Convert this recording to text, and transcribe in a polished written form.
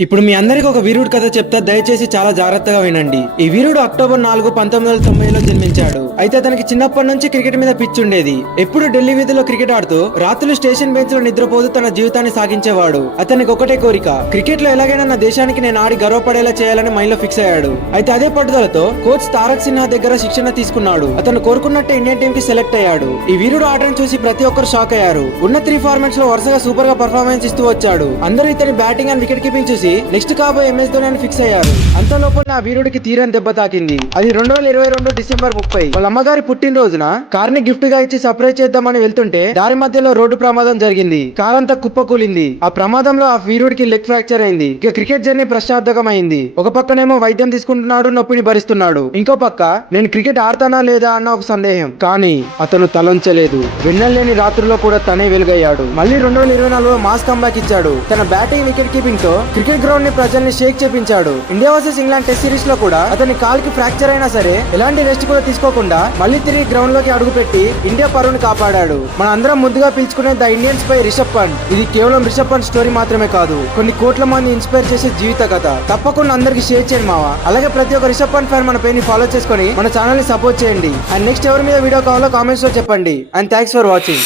ఇప్పుడు మీ అందరికి ఒక వీరుడు కథ చెప్తా, దయచేసి చాలా జాగ్రత్తగా వినండి. ఈ వీరుడు అక్టోబర్ 4, 1990లో జన్మించాడు. అయితే అతనికి చిన్నప్పటి నుంచి క్రికెట్ మీద పిచ్చి ఉండేది. ఎప్పుడు ఢిల్లీ వీధిలో క్రికెట్ ఆడుతూ రాత్రులు స్టేషన్ బెంచ్ లో నిద్రపోతూ తన జీవితాన్ని సాగించేవాడు. అతనికి ఒకటే కోరిక, క్రికెట్ లో ఎలాగైనా నా దేశానికి నేను ఆడి గర్వపడేలా చేయాలని మైండ్ లో ఫిక్స్ అయ్యాడు. అయితే అదే పట్టుదలతో కోచ్ తారక్ సిన్హా దగ్గర శిక్షణ తీసుకున్నాడు. అతను కోరుకున్నట్టే ఇండియన్ టీం కి సెలెక్ట్ అయ్యాడు. ఈ వీరుడు ఆటను చూసి ప్రతి ఒక్కరు షాక్ అయ్యారు. ఉన్న 3 ఫార్మాట్స్ లో వరుసగా సూపర్ గా పర్ఫార్మెన్స్ ఇస్తూ వచ్చాడు. అందరూ ఇతని బ్యాటింగ్ అండ్ వికెట్ కీపింగ్ చూసి నెక్స్ట్ కాబోయే ఎంఎస్ ధోని అని ఫిక్స్ అయ్యారు. అంత లోపల ఆ వీరుడికి తీరని దెబ్బ తాకింది. అది 2022 డిసెంబర్ 30 వాళ్ళ అమ్మగారి పుట్టినరోజున కార్ ని గిఫ్ట్ గా ఇచ్చి సర్ప్రైజ్ చేద్దామని వెళ్తుంటే దారి మధ్యలో రోడ్డు ప్రమాదం జరిగింది. కార్ అంతా కుప్పకూలింది. ఆ ప్రమాదంలో ఆ వీరుడికి లెగ్ ఫ్రాక్చర్ అయింది. ఇక క్రికెట్ జర్నీ ప్రశ్నార్థకం అయింది. ఒక పక్కనేమో వైద్యం తీసుకుంటున్నాడు, నొప్పిని భరిస్తున్నాడు. ఇంకో పక్క నేను క్రికెట్ ఆడతానా లేదా అన్న ఒక సందేహం. కానీ అతను తలంచలేదు. వెన్నెల్లేని రాత్రుల్లో కూడా తనే వెలుగయ్యాడు. మళ్ళీ 2024లో మాస్ కంబ్యాక్ ఇచ్చాడు. తన బ్యాటింగ్, వికెట్ కీపింగ్ తో క్రికెట్ గ్రౌండ్ ని ప్రజల్ని షేక్ చేపించాడు. India versus England test series లో కూడా అతని కాలుకి ఫ్రాక్చర్ అయినా సరే ఎలాంటి రెస్ట్ కూడా తీసుకోకుండా మళ్ళీ తిరిగి గ్రౌండ్ లోకి అడుగుపెట్టి ఇండియా పరువుని కాపాడాడు. మన అందరం ముద్దుగా పిలుచుకునే ద ఇండియన్స్ పై రిషబ్ పంత్. ఇది కేవలం రిషబ్ పంత్ స్టోరీ మాత్రమే కాదు, కొన్ని కోట్ల మంది ఇన్స్పైర్ చేసే జీవిత కథ. తప్పకుండా అందరికి షేర్ చేయండి మావా. అలాగే ప్రతి ఒక్క రిషబ్ పంత్ ఫ్యాన్ మన పేజ్ ని ఫాలో చేసుకొని మన ఛానల్ ని సపోర్ట్ చేయండి. అండ్ నెక్స్ట్ ఎవరి మీద వీడియో కావాలో కామెంట్స్ లో చెప్పండి. And thanks for watching.